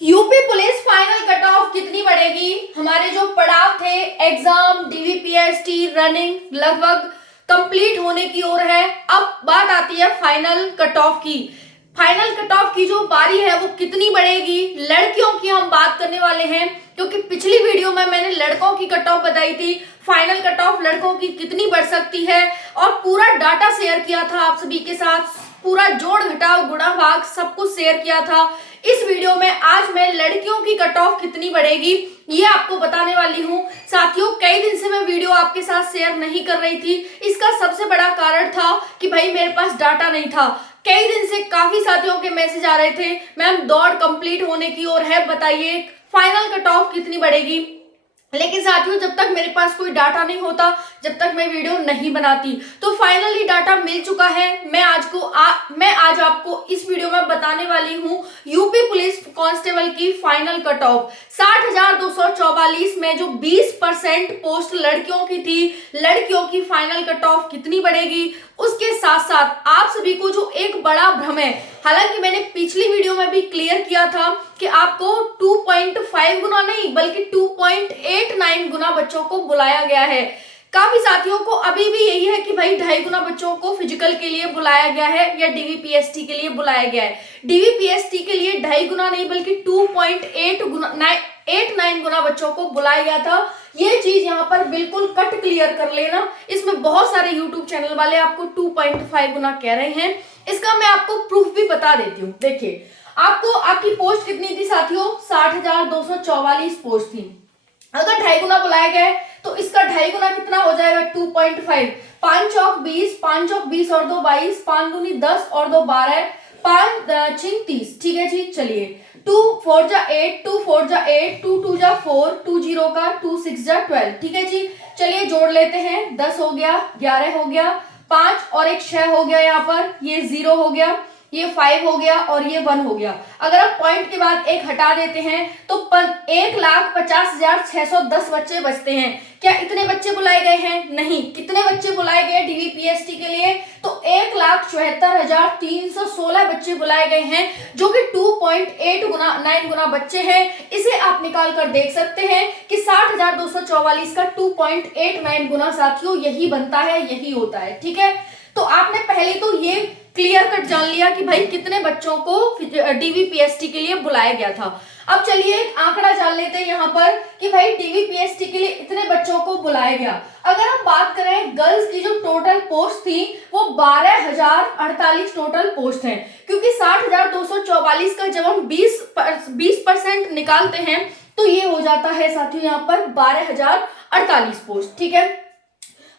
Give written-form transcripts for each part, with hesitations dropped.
UP police final cut off कितनी बढ़ेगी। हमारे जो पड़ाव थे एग्जाम डीवीपीएसटी रनिंग लगभग कंप्लीट होने की ओर है। अब बात आती है फाइनल कट ऑफ की। फाइनल कट ऑफ की जो बारी है वो कितनी बढ़ेगी। लड़कियों की हम बात करने वाले हैं क्योंकि पिछली वीडियो में मैंने लड़कों की कट ऑफ बताई थी। फाइनल कट ऑफ लड़कों की कितनी बढ़ सकती है और पूरा डाटा शेयर किया था आप सभी के साथ, पूरा जोड़ घटाव गुणा भाग सब कुछ शेयर किया था। इस वीडियो में आज मैं लड़कियों की कट ऑफ कितनी बढ़ेगी ये आपको बताने वाली हूँ। साथियों, कई दिन से मैं वीडियो आपके साथ शेयर नहीं कर रही थी। इसका सबसे बड़ा कारण था कि भाई मेरे पास डाटा नहीं था। कई दिन से काफी साथियों के मैसेज आ रहे थे, मैम दौड़ कंप्लीट होने की ओर है, बताइए फाइनल कट ऑफ कितनी बढ़ेगी। लेकिन साथियों, जब तक मेरे पास कोई डाटा नहीं होता, जब तक मैं वीडियो नहीं बनाती, तो फाइनली डाटा मिल चुका है। मैं आज आपको इस वीडियो में बताने वाली हूँ यूपी पुलिस कांस्टेबल की फाइनल कट ऑफ 60,244 में जो 20% पोस्ट लड़कियों की थी, लड़कियों की फाइनल कट ऑफ कितनी बढ़ेगी। उसके साथ साथ आप सभी को जो एक बड़ा भ्रम है, हालांकि मैंने पिछली वीडियो में भी क्लियर किया था कि आपको 2.5 गुना नहीं बल्कि 2.89 गुना बच्चों को बुलाया गया है। काफी साथियों को अभी भी यही है कि भाई 2.5 गुना बच्चों को फिजिकल के लिए बुलाया गया है या डीवीपीएसटी के लिए बुलाया गया है। डीवीपीएसटी के लिए 2.5 गुना नहीं बल्कि 2.89 गुना बच्चों को बुलाया गया था। ये चीज यहाँ पर बिल्कुल कट क्लियर कर लेना। इसमें बहुत सारे यूट्यूब चैनल वाले आपको 2.5 गुना कह रहे हैं। इसका मैं आपको प्रूफ भी बता देती हूँ। देखिए, आपको आपकी पोस्ट कितनी थी साथियों, 60,244 पोस्ट थी। अगर 2.5 गुना बुलाया गया है तो इसका 2.5 गुना कितना हो जाएगा, 2.5। 5 चौक 20, 5 चौक 20 और 2 22, 5 दूनी 10 और 2 12, 5 6 30। ठीक है जी, चलिए 2 4 जा 8, 2 4 जा 8, 2 2 जा 4, 2 0 का 2 6 जा 12। ठीक है जी, चलिए जोड़ लेते हैं। 10 हो गया, 11 हो गया, 5 और एक 6 हो गया, यहाँ पर ये 0 हो गया, ये 5 हो गया और ये 1 हो गया। अगर आप पॉइंट के बाद एक हटा देते हैं तो 1,50,610 बच्चे बचते हैं। क्या इतने बच्चे बुलाए गए हैं? नहीं। कितने बच्चे बुलाए गए डीवीपीएसटी के लिए? तो 1,74,316 बच्चे बुलाए गए हैं, जो कि 2.89 गुना बच्चे हैं। इसे आप निकाल कर देख सकते हैं कि 60,244 का 2.89 गुना साथियों यही बनता है, यही होता है। ठीक है, तो आपने पहले तो ये क्लियर कट जान लिया कि भाई कितने बच्चों को डीवीपीएसटी के लिए बुलाया गया था। अब चलिए एक आंकड़ा जान लेते हैं यहाँ पर कि भाई डीवीपीएसटी के लिए इतने बच्चों को बुलाया गया। अगर हम बात करें गर्ल्स की जो टोटल पोस्ट थी वो 12,048 टोटल पोस्ट है, क्योंकि 60,244 का जब हम 20% निकालते हैं तो ये हो जाता है साथियों यहाँ पर 12,048 पोस्ट। ठीक है,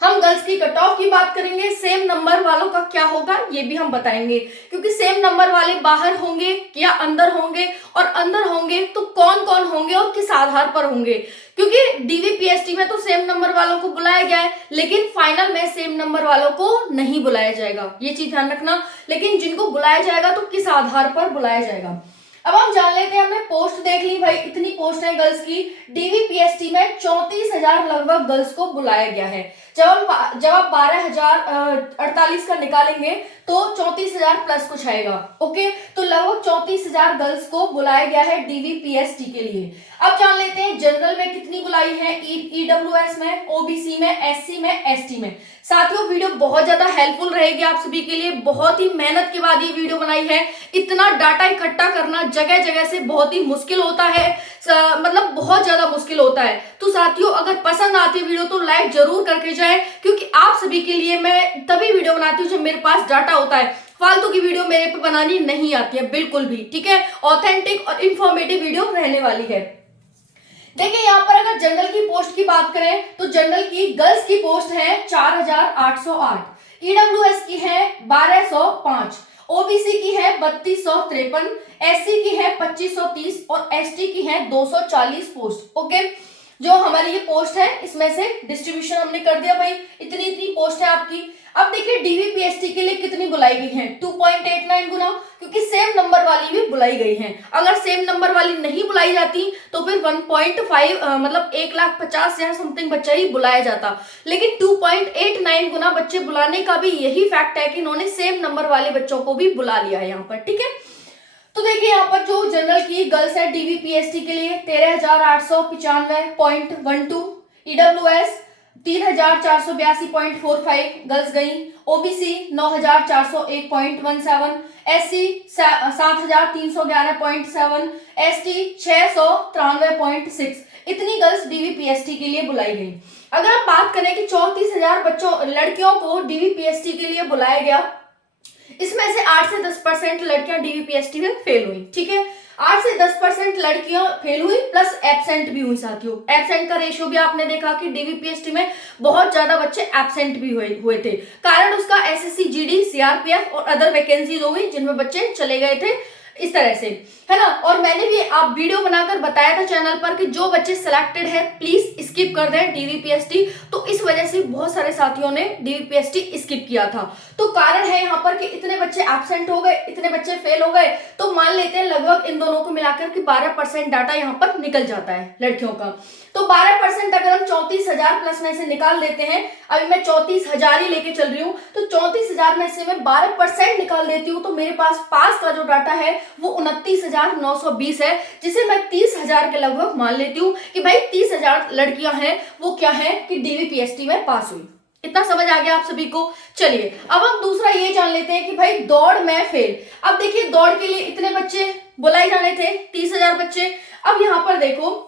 हम गर्ल्स की कट ऑफ की बात करेंगे। सेम नंबर वालों का क्या होगा ये भी हम बताएंगे, क्योंकि सेम नंबर वाले बाहर होंगे या अंदर होंगे, और अंदर होंगे तो कौन कौन होंगे और किस आधार पर होंगे। क्योंकि डीवीपीएसटी में तो सेम नंबर वालों को बुलाया गया है, लेकिन फाइनल में सेम नंबर वालों को नहीं बुलाया जाएगा, ये चीज ध्यान रखना। लेकिन जिनको बुलाया जाएगा तो किस आधार पर बुलाया जाएगा। अब हम जान लेते हैं, हमने पोस्ट देख ली भाई, इतनी पोस्ट है गर्ल्स की। डीवीपीएसटी में 34,000 लगभग गर्ल्स को बुलाया गया है। जब आप 12,048 का निकालेंगे तो 34,000 प्लस कुछ आएगा। ओके, तो लगभग 34,000 गर्ल्स को बुलाया गया है डीवीपीएसटी के लिए। अब जान लेते हैं जनरल में कितनी बुलाई है, ईडब्ल्यूएस में, ओबीसी में, एससी में, एसटी में। साथियों, वीडियो बहुत ज्यादा हेल्पफुल रहेगी आप सभी के लिए। बहुत ही मेहनत के बाद ये वीडियो बनाई है। इतना डाटा इकट्ठा करना जगह जगह से बहुत ही मुश्किल होता है, मतलब बहुत ज्यादा मुश्किल होता है। तो साथियों, अगर पसंद आती है वीडियो तो लाइक जरूर करके जाए, क्योंकि आप सभी के लिए मैं तभी वीडियो बनाती हूँ जब मेरे पास डाटा होता है। फालतू की वीडियो मेरे पे बनानी नहीं आती है बिल्कुल भी। ठीक है, ऑथेंटिक और इंफॉर्मेटिव वीडियो रहने वाली है। देखिए, यहाँ पर अगर जनरल की पोस्ट की बात करें तो जनरल की गर्ल्स की पोस्ट है 4,808, ईडब्ल्यूएस की है 1,205, ओबीसी की है 3,253, एससी की है 2,530 और एसटी की है 240 पोस्ट। ओके, जो हमारी ये पोस्ट है इसमें से डिस्ट्रीब्यूशन हमने कर दिया भाई, इतनी इतनी पोस्ट है आपकी। अब देखिए डीवीपीएसटी के लिए कितनी बुलाई गई है, 2.89 गुना, क्योंकि सेम नंबर वाली भी बुलाई गई है। अगर सेम नंबर वाली नहीं बुलाई जाती तो फिर 1.5 मतलब 1,50,000 समथिंग बच्चा ही बुलाया जाता। लेकिन 2.89 गुना बच्चे बुलाने का भी यही फैक्ट है कि इन्होंने सेम नंबर वाले बच्चों को भी बुला लिया है यहाँ पर। ठीक है, तो देखिए यहाँ पर जो जनरल की गर्ल्स है डीवीपीएसटी के लिए 13,895.12, ईडब्ल्यूएस 3,482.45 गर्ल्स गई, ओबीसी 9,401.17, एससी 7,311.7, एसटी 693.6, इतनी गर्ल्स डीवीपीएसटी के लिए बुलाई गई। अगर आप बात करें कि 34,000 बच्चों लड़कियों को डीवीपीएसटी के लिए बुलाया गया, इसमें से 8 से 10% लड़कियां डीवीपीएसटी में फेल हुई। ठीक है, 8 से 10% लड़कियां फेल हुई प्लस एब्सेंट भी हुई साथियों। एब्सेंट का रेशियो भी आपने देखा कि डीवीपीएसटी में बहुत ज्यादा बच्चे एब्सेंट भी हुए थे। कारण उसका एसएससी, जीडी, सीआरपीएफ और अदर वैकेंसीज हो गई जिनमें बच्चे चले गए थे, इस तरह से, है ना। और मैंने भी आप वीडियो बनाकर बताया था चैनल पर कि जो बच्चे सिलेक्टेड है प्लीज स्किप कर दें डीवीपीएसटी, तो इस वजह से बहुत सारे साथियों ने डीवीपीएसटी स्किप किया था। तो कारण है यहाँ पर कि इतने बच्चे एब्सेंट हो गए, इतने बच्चे फेल हो गए, तो मान लेते हैं लगभग इन दोनों को मिलाकर कि 12% डाटा यहाँ पर निकल जाता है लड़कियों का। तो 12% अगर हम 34,000 प्लस में से निकाल लेते हैं, अभी मैं 34,000 ही लेके चल रही हूँ, तो 34,000 में से मैं 12% निकाल देती हूँ, तो मेरे पास पास का जो डाटा है वो 29,920 है, जिसे मैं 30,000 के लगभग मान लेती हूँ कि भाई 30,000 लड़कियां हैं वो क्या है कि डीवीपीएसटी में पास हुई। इतना समझ आ गया आप सभी को। चलिए अब हम दूसरा ये जान लेते हैं कि भाई दौड़ में फेल। अब देखिए दौड़ के लिए इतने बच्चे बुलाए जाने थे, 30,000 बच्चे। अब यहाँ पर देखो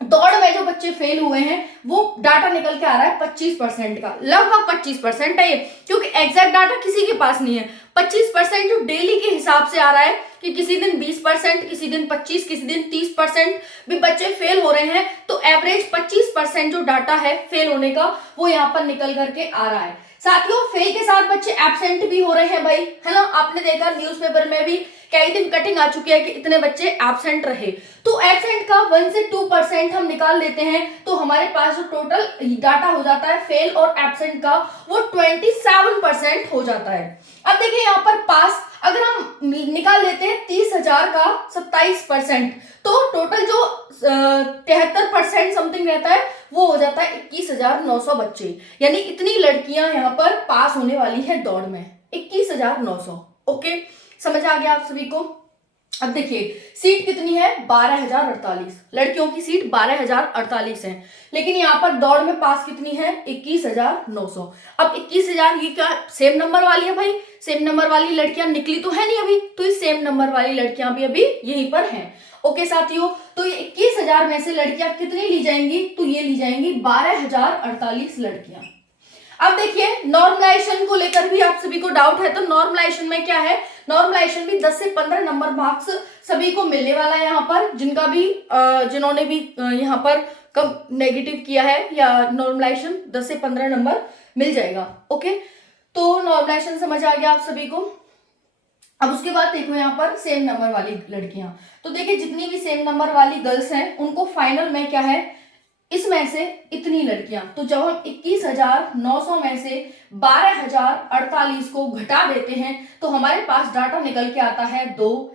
दौड़ में जो बच्चे फेल हुए हैं वो डाटा निकल के आ रहा है 25% का, लगभग 25% है ये, क्योंकि एग्जैक्ट डाटा किसी के पास नहीं है। 25% जो डेली के हिसाब से आ रहा है कि किसी दिन 20%, किसी दिन 25%, किसी दिन 30% भी बच्चे फेल हो रहे हैं, तो एवरेज 25% जो डाटा है फेल होने का वो यहाँ पर निकल करके आ रहा है। साथियों फेल के साथ बच्चे एब्सेंट भी हो रहे हैं भाई, है ना। आपने देखा न्यूज़पेपर में भी कई दिन कटिंग आ चुकी है कि इतने बच्चे एब्सेंट रहे। तो एब्सेंट का 1 से 2% हम निकाल लेते हैं, तो हमारे पास जो टोटल डाटा हो जाता है फेल और एब्सेंट का वो 27% हो जाता है। अब देखिए यहाँ पर पास अगर हम निकाल लेते हैं 30,000 का 27%, तो टोटल जो 73% समथिंग रहता है वो हो जाता है 21,900 बच्चे, यानी इतनी लड़कियां यहाँ पर पास होने वाली है दौड़ में, 21,900। ओके, समझ आ गया आप सभी को। अब देखिए सीट कितनी है, 12,048 लड़कियों की सीट 12,048 है, लेकिन यहाँ पर दौड़ में पास कितनी है, 21,900। अब 21,000 ये क्या सेम नंबर वाली है भाई, सेम नंबर वाली लड़कियां निकली तो है नहीं अभी, तो इस सेम नंबर वाली लड़कियां भी अभी यहीं पर हैं। ओके साथियों, तो ये 21,000 में से लड़कियां कितनी ली जाएंगी, तो ये ली जाएंगी 12,048 लड़कियां। अब देखिए नॉर्मलाइजेशन को लेकर भी आप सभी को डाउट है, तो नॉर्मलाइजेशन में क्या है, नॉर्मलाइजेशन भी 10 से 15 नंबर मार्क्स सभी को मिलने वाला है यहाँ पर, जिनका भी जिन्होंने भी यहाँ पर कम नेगेटिव किया है या नॉर्मलाइजेशन 10 से 15 नंबर मिल जाएगा। ओके, तो नॉर्मलाइजेशन समझ आ गया आप सभी को। अब उसके बाद देखो यहाँ पर सेम नंबर वाली लड़कियां, तो देखिए जितनी भी सेम नंबर वाली गर्ल्स हैं उनको फाइनल में क्या है, इसमें से इतनी लड़कियां, तो जब हम 21,900 में से 12,048 को घटा देते हैं तो हमारे पास डाटा निकल के आता है 2,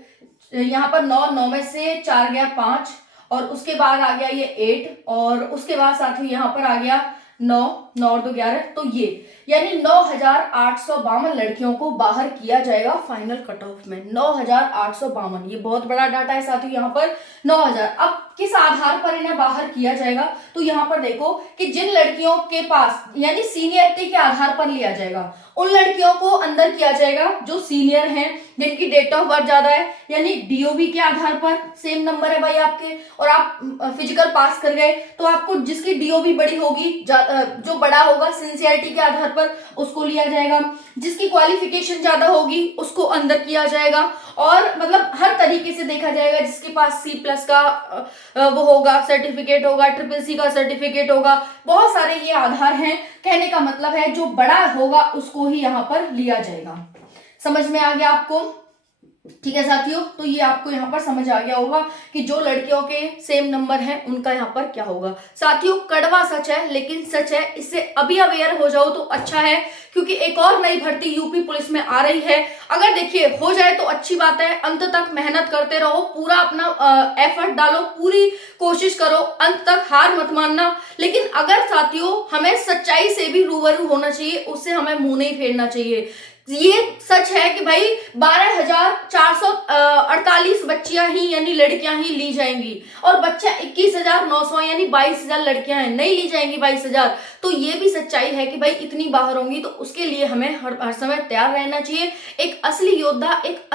यहाँ पर 9 में से 4 गया 5, और उसके बाद आ गया ये 8, और उसके बाद साथ ही यहाँ पर आ गया 9 और 2 11, तो ये यानी 9,852 लड़कियों को बाहर किया जाएगा फाइनल कट ऑफ में। 9,852, ये बहुत बड़ा डाटा है साथियों, यहाँ पर 9,000। अब किस आधार पर इन्हें बाहर किया जाएगा, तो यहाँ पर देखो कि जिन लड़कियों के पास यानी सीनियरिटी के आधार पर लिया जाएगा, उन लड़कियों को अंदर किया जाएगा जो सीनियर हैं, जिनकी डेट ऑफ बर्थ ज्यादा है, यानी डीओबी के आधार पर सेम नंबर है भाई आपके, और आप फिजिकल पास कर गए तो आपको जिसकी डीओबी बड़ी होगी, जो बड़ा होगा सिंसियरिटी के आधार पर उसको लिया जाएगा, जिसकी क्वालिफिकेशन ज्यादा होगी उसको अंदर किया जाएगा, और मतलब हर तरीके से देखा जाएगा। जिसके पास C+ का वो होगा सर्टिफिकेट होगा, CCC का सर्टिफिकेट होगा, बहुत सारे ये आधार हैं। कहने का मतलब है जो बड़ा होगा उसको ही यहाँ पर लिया जाएगा। समझ में आ गया आपको, ठीक है साथियों। तो ये आपको यहाँ पर समझ आ गया होगा कि जो लड़कियों के सेम नंबर हैं उनका यहाँ पर क्या होगा। साथियों कड़वा सच है लेकिन सच है, इससे अभी अवेयर हो जाओ तो अच्छा है, क्योंकि एक और नई भर्ती यूपी पुलिस में आ रही है। अगर देखिए हो जाए तो अच्छी बात है, अंत तक मेहनत करते रहो, पूरा अपना एफर्ट डालो, पूरी कोशिश करो, अंत तक हार मत मानना। लेकिन अगर साथियों हमें सच्चाई से भी रूबरू होना चाहिए, उससे हमें मुंह नहीं फेरना चाहिए। ये सच है कि भाई 12,448 बच्चियां ही यानी लड़कियां ही ली जाएंगी और बच्चा 21,900 यानी 22,000 लड़कियां हैं, नहीं ली जाएंगी 22,000। तो ये भी सच्चाई है कि भाई इतनी बाहर होंगी, तो उसके लिए हमें हर समय तैयार रहना चाहिए। एक असली योद्धा, एक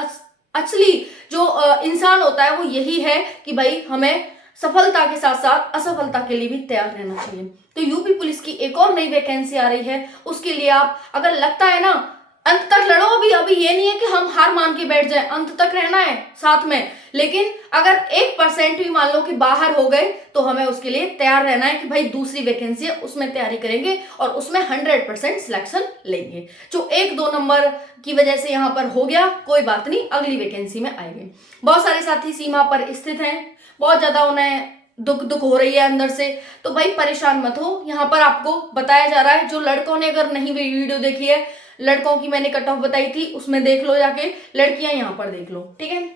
असली जो इंसान होता है वो यही है कि भाई हमें सफलता के साथ साथ असफलता के लिए भी तैयार रहना चाहिए। तो यूपी पुलिस की एक और नई वैकेंसी आ रही है, उसके लिए आप अगर लगता है ना अंत तक लड़ो। अभी ये नहीं है कि हम हार मान के बैठ जाए, अंत तक रहना है साथ में। लेकिन अगर 1% भी मान लो कि बाहर हो गए तो हमें उसके लिए तैयार रहना है कि भाई दूसरी वैकेंसी है उसमें तैयारी करेंगे और उसमें 100% सिलेक्शन लेंगे। जो 1-2 नंबर की वजह से यहाँ पर हो गया कोई बात नहीं, अगली वैकेंसी में आएंगे। बहुत सारे साथी सीमा पर स्थित हैं, बहुत ज्यादा उन्हें दुख हो रही है अंदर से, तो भाई परेशान मत हो। यहाँ पर आपको बताया जा रहा है, जो लड़कों ने अगर नहीं वीडियो देखी है, लड़कों की मैंने कट ऑफ बताई थी उसमें देख लो जाके, लड़कियां यहाँ पर देख लो, ठीक है।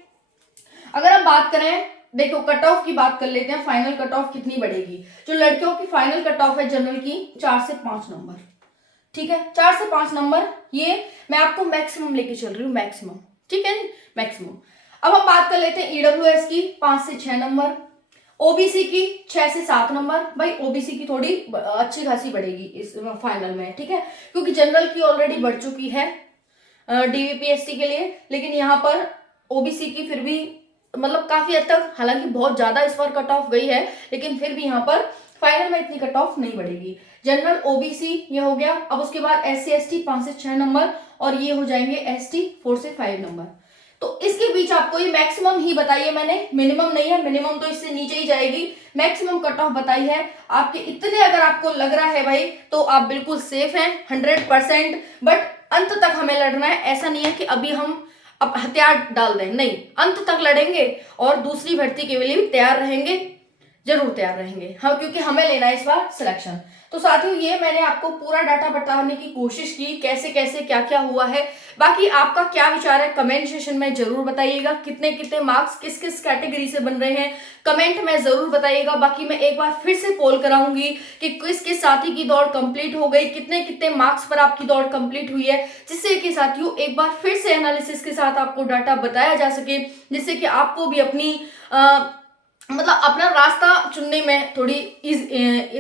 अगर हम बात करें, देखो कट ऑफ की बात कर लेते हैं, फाइनल कट ऑफ कितनी बढ़ेगी। जो लड़कियों की फाइनल कट ऑफ है जनरल की 4 से 5 नंबर, ठीक है, 4 से 5 नंबर। ये मैं आपको मैक्सिमम लेके चल रही हूँ, मैक्सिमम, ठीक है, मैक्सिमम। अब हम बात कर लेते हैं ईडब्ल्यूएस की 5 से 6 नंबर, ओबीसी की 6 से 7 नंबर। भाई ओबीसी की थोड़ी अच्छी खासी बढ़ेगी इस फाइनल में, ठीक है, क्योंकि जनरल की ऑलरेडी बढ़ चुकी है डीवीपीएसटी के लिए, लेकिन यहाँ पर ओबीसी की फिर भी मतलब काफी हद तक, हालांकि बहुत ज्यादा इस बार कट ऑफ गई है, लेकिन फिर भी यहाँ पर फाइनल में इतनी कट ऑफ नहीं बढ़ेगी। जनरल ओबीसी ये हो गया। अब उसके बाद एससी एसटी 5 से 6 नंबर और ये हो जाएंगे एसटी 4 से 5 नंबर। तो इसके बीच आपको ये मैक्सिमम ही बताइए मैंने, मिनिमम नहीं है, मिनिमम तो इससे नीचे ही जाएगी, मैक्सिमम कट ऑफ बताई है आपके इतने। अगर आपको लग रहा है भाई तो आप बिल्कुल सेफ हैं 100%, बट अंत तक हमें लड़ना है। ऐसा नहीं है कि अभी हम अब हथियार डाल दें, नहीं, अंत तक लड़ेंगे और दूसरी भर्ती के लिए भी तैयार रहेंगे, जरूर तैयार रहेंगे हम, क्योंकि हमें लेना है इस बार सिलेक्शन। तो साथियों ये मैंने आपको पूरा डाटा बताने की कोशिश की, कैसे कैसे क्या क्या हुआ है। बाकी आपका क्या विचार है कमेंट सेशन में जरूर बताइएगा, कितने कितने मार्क्स किस किस कैटेगरी से बन रहे हैं कमेंट में जरूर बताइएगा। बाकी मैं एक बार फिर से पोल कराऊंगी कि किस किस साथी की दौड़ कंप्लीट हो गई, कितने कितने मार्क्स पर आपकी दौड़ कंप्लीट हुई है, जिससे कि साथियों एक बार फिर से एनालिसिस के साथ आपको डाटा बताया जा सके, जिससे कि आपको भी अपनी मतलब अपना रास्ता चुनने में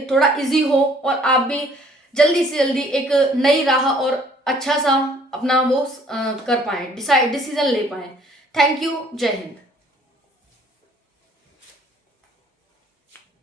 थोड़ा इजी हो और आप भी जल्दी से जल्दी एक नई राह और अच्छा सा अपना वो कर पाए, डिसीजन ले पाए। थैंक यू, जय हिंद।